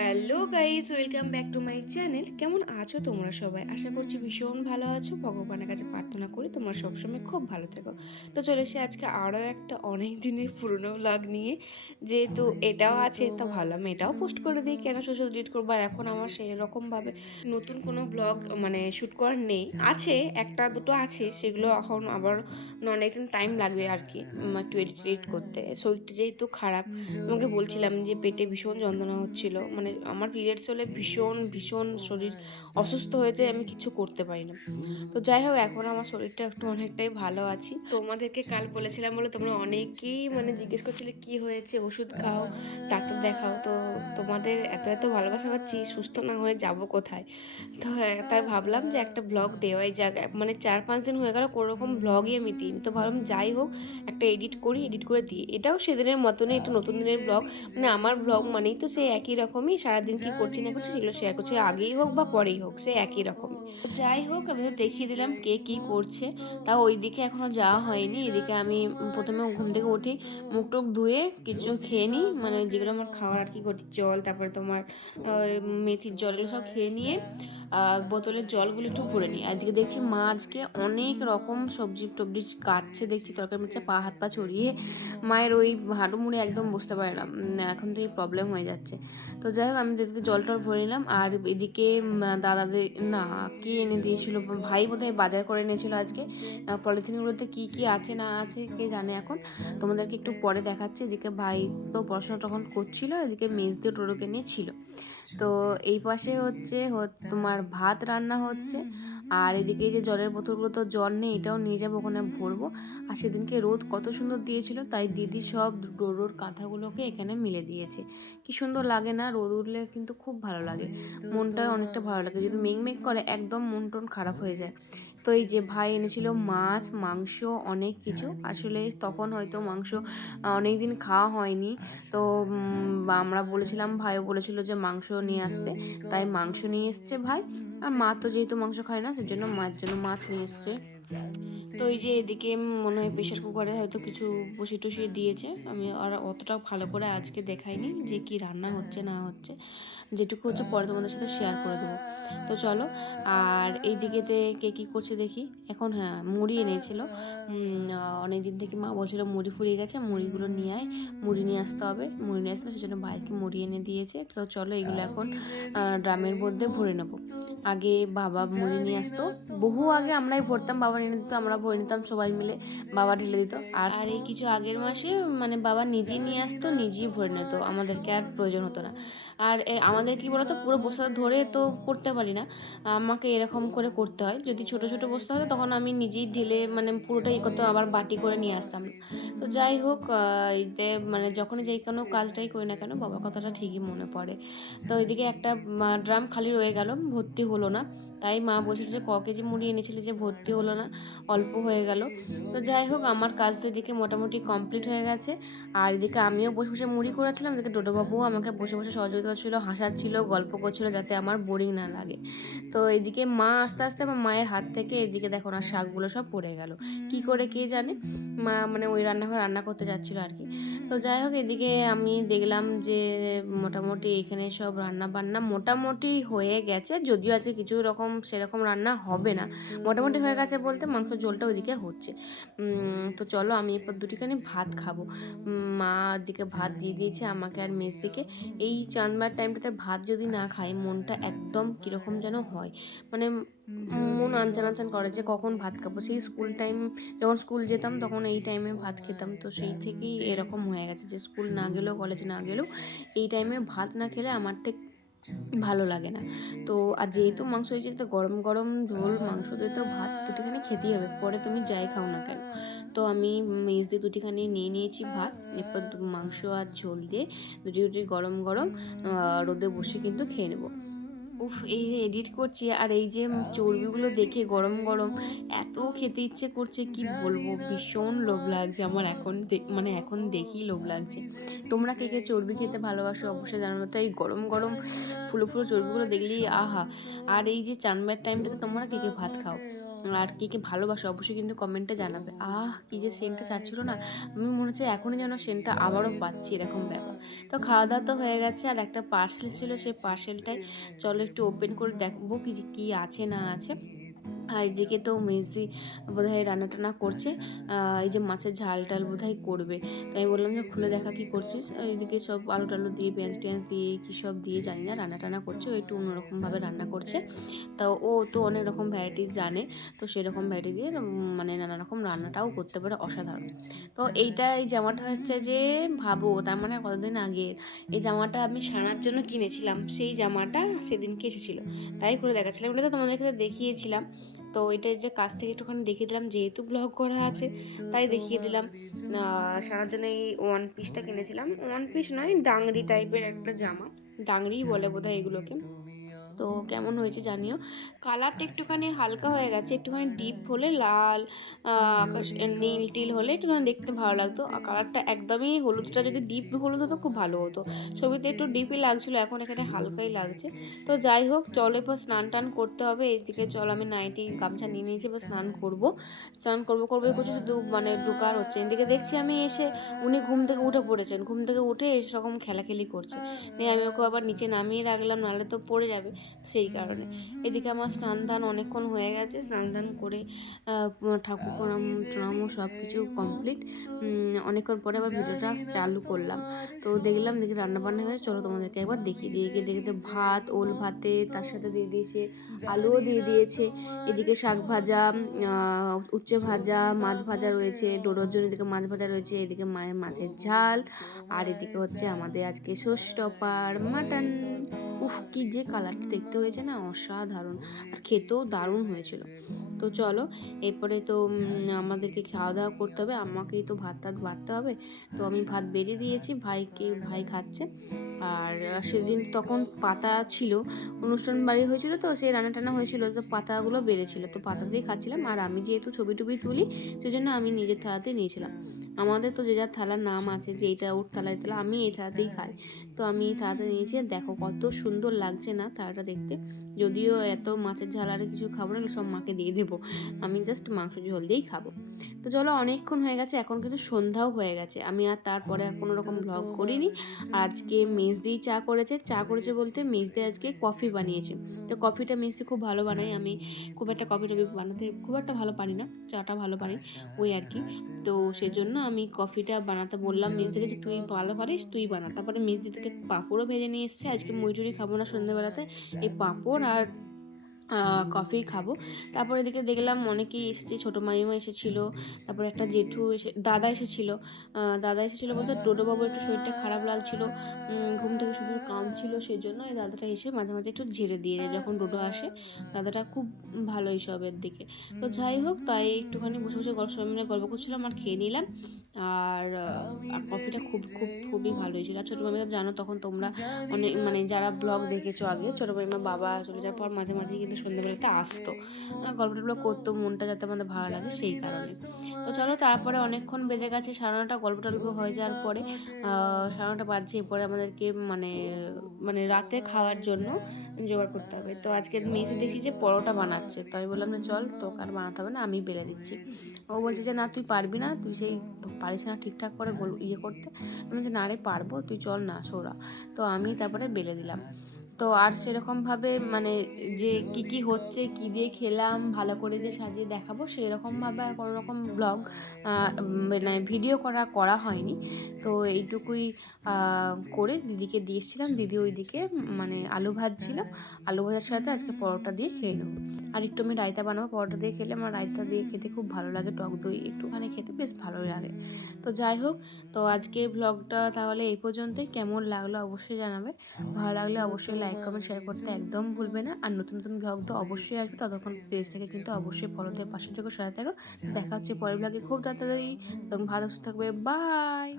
Hello guys, welcome back to my channel. কেমন আছো তোমরা সবাই? আশা করছি ভীষণ ভালো আছো। ভগবানের কাছে প্রার্থনা করি তোমরা সবসময় খুব ভালো থেকো। তো চলে এসে আজকে আরও একটা অনেক দিনের পুরনো ব্লগ নিয়ে। যেহেতু এটাও আছে তো ভাবলাম এটাও পোস্ট করে দিই, কেন শুধু ডিলিট করবো। আর এখন আমার সেই রকমভাবে নতুন কোনো ব্লগ মানে শ্যুট করার নেই। আছে একটা দুটো আছে, সেগুলো এখন আবার অনেকটা টাইম লাগবে আর কি একটু এডিট করতে। শরীরটা যেহেতু খারাপ, তোমাকে বলছিলাম যে পেটে ভীষণ যন্ত্রণা হচ্ছিল, মানে আমার পিরিয়ডস হলে ভীষণ ভীষণ শরীর অসুস্থ হয়ে যায়, আমি কিছু করতে পারি না। তো যাই হোক, এখন আমার শরীরটা একটু অনেকটাই ভালো আছি। তোমাদেরকে কাল বলেছিলাম বলে তোমরা অনেকেই মানে জিজ্ঞেস করছিলে কি হয়েছে, ওষুধ খাও, ডাক্তার দেখাও। তো তোমাদের এত এত ভালোবাসা পাচ্ছি, সুস্থ না হয়ে যাব কোথায়। তো তাই ভাবলাম যে একটা ব্লগ দেওয়াই যাক। মানে 4-5 দিন হয়ে গেল কোনোরকম ব্লগই আমি দিইনি। তো ভাবলাম যাই হোক একটা এডিট করে দিই। এটাও সেদিনের মতনই একটা নতুন দিনের ব্লগ। মানে আমার ব্লগ মানেই তো সেই একই রকমই, সারাদিন কি করছি না করছি সেগুলো শেয়ার করছি, আগেই হোক বা পরেই হোক সে একই রকমই। যাই হোক, আমি তো দেখিয়ে দিলাম কে কী করছে। তাও ওই দিকে এখনও যাওয়া হয়নি। এদিকে আমি প্রথমে ঘুম থেকে উঠি, মুখ টুক ধুয়ে কিছু খেয়ে নিই, মানে যেগুলো আমার খাওয়ার আর কি, ঘটির জল, তারপরে তোমার মেথির জল, এগুলো সব খেয়ে নিয়ে বোতলের জলগুলো একটু ভরে নিই। আজকে দেখছি মা আজকে অনেক রকম সবজি টবজি কাটছে, দেখছি তরকারি মিরচা পা হাত পা ছড়িয়ে। মায়ের ওই হাঁটু মুড়ে একদম বসতে পারে না, এখন থেকে প্রবলেম হয়ে যাচ্ছে। তো যাই হোক, আমি এদিকে জল টল ভরে নিলাম। আর এদিকে দাদাদের না কি এনে দিয়েছিল, ভাই বোধহয় বাজার করে এনেছিল আজকে। পলিথিনগুলোতে কি কি আছে না আছে কে জানে। এখন তোমাদেরকে একটু পরে দেখাচ্ছি। এদিকে ভাই তো পড়াশোনা তখন করছিল, এদিকে মেজ দিয়ে টোটোকে নিয়ে ছিল। তো এই পাশে হচ্ছে তোমার ভাত রান্না হচ্ছে। আর এদিকে যে জলের বোতলগুলো, তো জল নেই, এটাও নিয়ে যাবো, ওখানে ভরবো। আর সেদিনকে রোদ কত সুন্দর দিয়েছিল, তাই দিদি সব ডোরোর কাঁথাগুলোকে এখানে মিলে দিয়েছে। কি সুন্দর লাগে না, রোদ উঠলে কিন্তু খুব ভালো লাগে, মনটা অনেকটা ভালো লাগে। যদি মেঘ করে একদম মন টন খারাপ হয়ে যায়। তো এই যে ভাই এনেছিল মাছ মাংস অনেক কিছু। আসলে তখন হয়তো মাংস অনেক দিন খাওয়া হয়নি, তো আমরা বলেছিলাম, ভাইও বলেছিল যে মাংস নিয়ে আসতে, তাই মাংস নিয়ে এসছে ভাই। আর মা তো যেহেতু মাংস খায় না, সেজন্য মায়ের জন্য মাছ নিয়ে এসছে। তো এই যে এদিকে মনে হয় প্রেশার কুকারে হয়তো কিছু বসিয়ে টসিয়ে দিয়েছে। আমি আর অতটা ভালো করে আজকে দেখাইনি যে কি রান্না হচ্ছে না হচ্ছে, যেটুকু হচ্ছে পরে তোমাদের সাথে শেয়ার করে দেবো। তো চলো। আর এই দিকেতে কে কী করছে দেখি। এখন হ্যাঁ, মুড়ি এনেছিল। অনেক দিন থেকে মা বলছিল মুড়ি ফুরিয়ে গেছে, মুড়িগুলো নিয়ে আয়, মুড়ি নিয়ে আসতে হবে। মুড়ি নিয়ে আসতে সেজন্য ভাইকে মুড়ি এনে দিয়েছে। তো চলো এগুলো এখন ড্রামের মধ্যে ভরে নেবো। আগে বাবা মুড়ি নিয়ে আসতো, বহু আগে আমরাই ভরতাম, বাবা নিয়ে দিত, আমরা ভরে নিতাম সবাই মিলে, বাবা ঢেলে দিত। আর আর এই কিছু আগের মাসে মানে বাবা নিজেই নিয়ে আসতো, নিজেই ভরে নিত, আমাদেরকে আর প্রয়োজন হতো না। আর আমাদের কি বলতো, পুরো বস্তা ধরে তো করতে পারি না, আমাকে এরকম করে করতে হয়। যদি ছোট ছোট বস্তা হতো তখন আমি নিজেই ঢেলে মানে পুরোটাই করতাম, আবার বাটি করে নিয়ে আসতাম। তো যাই হোক, এতে মানে যখনই যে কোনো কাজটাই করি না কেন বাবার কথাটা ঠিকই মনে পড়ে। তো ওইদিকে একটা ড্রাম খালি রয়ে গেল, ভর্তি হলো না। তাই মা বলছিল যে কেজি মুড়ি এনেছিলি যে ভর্তি হলো না, অল্প হয়ে গেল। তো যাই হোক, আমার কাজ তো এদিকে মোটামুটি কমপ্লিট হয়ে গেছে। আর এদিকে আমিও বসে বসে মুড়ি করেছিলাম, এদিকে ডোডোবাবুও আমাকে বসে বসে সহযোগিতা করছিল, হাসাচ্ছিল, গল্প করছিল, যাতে আমার বোরিং না লাগে। তো এদিকে মা আস্তে আস্তে আমার মায়ের হাত থেকে এদিকে দেখো না শাকগুলো সব পড়ে গেল, কি করে কে জানে। মা মানে ওই রান্নাঘর রান্না করতে যাচ্ছিলো আর কি। তো যাই হোক, এদিকে আমি দেখলাম যে মোটামুটি এখানে সব রান্না বান্না মোটামুটি হয়ে গেছে, যদিও আজকে কিছু রকম সেরকম রান্না হবে না। মোটামুটি হয়ে গেছে বলতে মাংস ঝোলটা ওইদিকে হচ্ছে। তো চলো আমি এরপর দুটিখানি ভাত খাবো। মা দিকে ভাত দিয়ে দিয়েছে আমাকে আর মেজদিকে। এই চাঁদবার টাইমটাতে ভাত যদি না খাই মনটা একদম কীরকম যেন হয়, মানে মন আনচান আনচান করে যে কখন ভাত খাবো। সেই স্কুল টাইম, যখন স্কুল যেতাম তখন এই টাইমে ভাত খেতাম, তো সেই থেকেই এরকম হয়ে গেছে যে স্কুল না গেলেও কলেজ না গেলেও এই টাইমে ভাত না খেলে আমার ঠিক ভালো লাগে না। তো আর যেহেতু মাংস হয়েছে, তো গরম গরম ঝোল মাংস দিয়ে তো ভাত দুটিখানি খেতেই হবে, পরে তুমি যাই খাও না কেন। তো আমি মেজ দিয়ে দুটিখানি নিয়ে নিয়েছি ভাত, এরপর মাংস আর ঝোল দিয়ে দুটি দুটি গরম গরম রোদে বসে কিন্তু খেয়ে নেবো। উফ, এই যে এডিট করছি আর এই যে চর্বিগুলো দেখে গরম গরম এত খেতে ইচ্ছে করছে, কি বলবো, ভীষণ লোভ লাগছে আমার এখন, মানে এখন দেখি লোভ লাগছে। তোমরা কে কে চর্বি খেতে ভালোবাসো অবশ্যই জানাবো। তো এই গরম গরম ফুলো ফুলো চর্বিগুলো দেখলেই আহা। আর এই যে চানবার টাইমটাতে তোমরা কে কে ভাত খাও, আর কে কে ভালোবাসে অবশ্যই কিন্তু কমেন্টে জানাবে। কী যে সেন্টটা ছাড়ছিল না, আমি মনে হচ্ছে এখনই যেন সেন্টটা আবারও পাচ্ছি, এরকম ব্যাপার। তো খাওয়া দাওয়া তো হয়ে গেছে, আর একটা পার্সেল ছিল, সেই পার্সেলটাই চলো একটু ওপেন করে দেখবো কি আছে না আছে। আর এদিকে তো মেজদি বোধহয় রান্না-টান্না করছে। এই যে মাছের ঝাল-টাল বোধহয় করবে। তো আমি বললাম যে, "খুলে দেখা কী করছিস?" এইদিকে সব আলু-টালু দিয়ে, পেঁয়াজ-টেয়াজ দিয়ে, কী সব দিয়ে জানি না রান্না-টান্না করছে। ও একটু অন্যরকমভাবে রান্না করছে। তা ও তো অনেক রকম ভ্যারাইটিস জানে। তো সেরকম ভ্যারাইটি দিয়ে মানে নানা রকম রান্নাটাও করতে পারে অসাধারণ। তো এই জামাটা হচ্ছে যে ভাবো, তার মানে কতদিন আগের। এই জামাটা আমি সানার জন্য কিনেছিলাম। সেই জামাটা সেদিনকে এসেছিল। তাই করে দেখাচ্ছিলাম। এটা তো তোমাদেরকে দেখিয়েছিলাম। তো এটা যে কাছ থেকে একটুখানি দেখিয়ে দিলাম, যেহেতু ব্লগ করা আছে তাই দেখিয়ে দিলাম। সারার জন্য এই ওয়ান পিসটা কিনেছিলাম। ওয়ান পিস নয়, ডাংরি টাইপের একটা জামা, ডাংরিই বলে বোধহয় এগুলোকে। তো কেমন হয়েছে জানিও। কালারটা একটুখানি হালকা হয়ে গেছে, একটুখানি ডিপ হলে লাল, আকাশ নীল টিল হলে একটুখানি দেখতে ভালো লাগতো। আর কালারটা একদমই, হলুদটা যদি ডিপ হলুদ হতো খুব ভালো হতো। ছবিতে একটু ডিপই লাগছিলো, এখন এখানে হালকাই লাগছে। তো যাই হোক, চলো এবার স্নান টান করতে হবে। এইদিকে চলো, আমি নাইটি গামছা নিয়ে নিয়েছি, এবার স্নান করবো করছি, শুধু মানে ঢোকার হচ্ছে। এদিকে দেখছি আমি এসে উনি ঘুম থেকে উঠে পড়েছেন, ঘুম থেকে উঠে এরকম খেলাখেলি করছে। দিয়ে আমি ওকে আবার নিচে নামিয়ে রাখলাম, নাহলে তো পড়ে যাবে, সেই কারণে। এদিকে আমার স্নান টান অনেকক্ষণ হয়ে গেছে, স্নান টান করে ঠাকুর প্রণামও সব কিছু কমপ্লিট। অনেকক্ষণ পরে আবার ভিডিওটা চালু করলাম। তো দেখি রান্নাবান্না হয়েছে, চলো তোমাদেরকে একবার দেখিয়ে দিয়ে গিয়ে দেখতে। ভাত, ওল ভাতে তার সাথে দিয়ে দিয়েছে আলুও দিয়ে দিয়েছে। এদিকে শাক ভাজা, উচ্ছে ভাজা, মাছ ভাজা রয়েছে, ডোডোর জন্য এদিকে মাছ ভাজা রয়েছে, এদিকে মায়ের মাছের ঝাল, আর এদিকে হচ্ছে আমাদের আজকে ষষ্ঠপার মাটন। কি যে কালারটা দেখতে হয়েছে না, অসাধারণ, আর খেতেও দারুণ হয়েছিল। তো চলো, এরপরে তো আমাদেরকে খাওয়া দাওয়া করতে হবে, আমাকেই তো ভাত টাত বাড়তে হবে। তো আমি ভাত বেড়ে দিয়েছি, ভাই খাচ্ছে। আর সেদিন তখন পাতা ছিল, অনুষ্ঠান বাড়ি হয়েছিল, তো সেই রান্না টান্না হয়েছিল, তো পাতাগুলো বেড়েছিল, তো পাতা দিয়ে খাচ্ছিলাম। আর আমি যেহেতু ছবি টবি তুলি, সেজন্য আমি নিজের থালাতেই নিয়েছিলাম। আমাদের তো যে যার থালার নাম আছে, যে এইটা ওর থালা, এই থালা, আমি এই থালাতেই খাই। তো আমি এই থালাতে নিয়েছি, দেখো কত সুন্দর লাগছে না থালাটা দেখতে। যদিও এত মাছের ঝাল আর কিছু খাবো না, সব মাকে দিয়ে দেবো, আমি জাস্ট মাংস ঝোল দিয়েই খাবো। তো চলো, অনেকক্ষণ হয়ে গেছে, এখন কিন্তু সন্ধ্যাও হয়ে গেছে। আমি আর তারপরে আর কোনো রকম ব্লগ করিনি। আজকে মেজদি চা করেছে বলতে মেজদি আজকে কফি বানিয়েছে। তো কফিটা মেজদি খুব ভালো বানায়, আমি খুব একটা কফি টফি বানাতে খুব একটা ভালো পারি না, চাটা ভালো পারি, ওই আর কি। তো সেজন্য আমি কফিটা বানাতে বললাম মেজদিকে, যে তুই ভালো পারিস, তুই বানা। তারপরে মেজদি থেকে পাঁপড়ও ভেজে নিয়ে এসছে, আজকে মুড়ি খাবো না সন্ধ্যেবেলাতে, এই পাঁপড় আর কফি খাবো। তারপর এদিকে দেখলাম অনেকেই এসেছে, ছোটো মামিমা এসেছিলো, তারপর একটা জেঠু দাদা এসেছিলো বলতে ডোডোবাবুর একটু শরীরটা খারাপ লাগছিলো, ঘুম থেকে শুধু কাঁদছিল, সেই জন্য এই দাদাটা এসে মাঝে মাঝে একটু ঝেড়ে দিয়ে যায় যখন ডোডো আসে। দাদাটা খুব ভালো এইসবের দিকে। তো যাই হোক, তাই একটুখানি বসে বসে সবাই মিলে গল্প করছিলাম আর খেয়ে নিলাম। আর কফিটা খুবই ভালো হয়েছিল। আর ছোটো মামিমা জানো, তখন তোমরা অনেক মানে যারা ব্লগ দেখেছো আগে, ছোটো মামিমা বাবা চলে যাওয়ার পর মাঝে মাঝে কিন্তু সন্ধ্যেবেলাতে আসতো, গল্প টল্প করতো, মনটা যাতে আমাদের ভালো লাগে সেই কারণে। তো চলো, তারপরে অনেকক্ষণ বেজে গেছে, 9:30 গল্প টল্প হয়ে যাওয়ার পরে 9:30 বাজছে। এরপরে আমাদেরকে মানে মানে রাতে খাওয়ার জন্য জোগাড় করতে হবে। তো আজকে মেসে দেখছি যে পরোটা বানাচ্ছে, তো আমি বললাম যে চল, তোকে আর বানাতে হবে না, আমি বেলে দিচ্ছি। ও বলছে যে না, তুই পারবি না, তুই সেই পারিস না ঠিকঠাক করে করতে। আমি বলছি না রে, পারবো, তুই চল না সোরা। তো আমি তারপরে বেলে দিলাম। তো আর সেরকমভাবে মানে যে কি হচ্ছে, কি দিয়ে খেলাম, ভালো করে যে সাজিয়ে দেখাবো, সেরকমভাবে আর কোনো রকম ব্লগ মানে ভিডিও করা হয়নি। তো এইটুকুই করে দিদিকে দিয়ে এসেছিলাম, দিদি ওইদিকে মানে আলু ভাজছিল, আলু ভাজার সাথে আজকে পরোটা দিয়ে খেয়ে নেবো। আর একটু আমি রায়তা বানাবো, পরোটা দিয়ে খেলে আমার রায়তা দিয়ে খেতে খুব ভালো লাগে, টক দই একটুখানি খেতে বেশ ভালোই লাগে। তো যাই হোক, তো আজকে ব্লগটা তাহলে এই পর্যন্তই। কেমন লাগলো অবশ্যই জানাবে, ভালো লাগলে অবশ্যই লাইক কমেন্ট শেয়ার করতে একদম ভুলবে না। আর নতুন নতুন ব্লগ তো অবশ্যই আসবে, ততক্ষণ পেজটাকে কিন্তু অবশ্যই ফলোতে পাশে থেকে সাথে থাকো। দেখা হচ্ছে পরের ব্লগে খুব তাড়াতাড়ি। তখন ভালো থাকবে, বাই।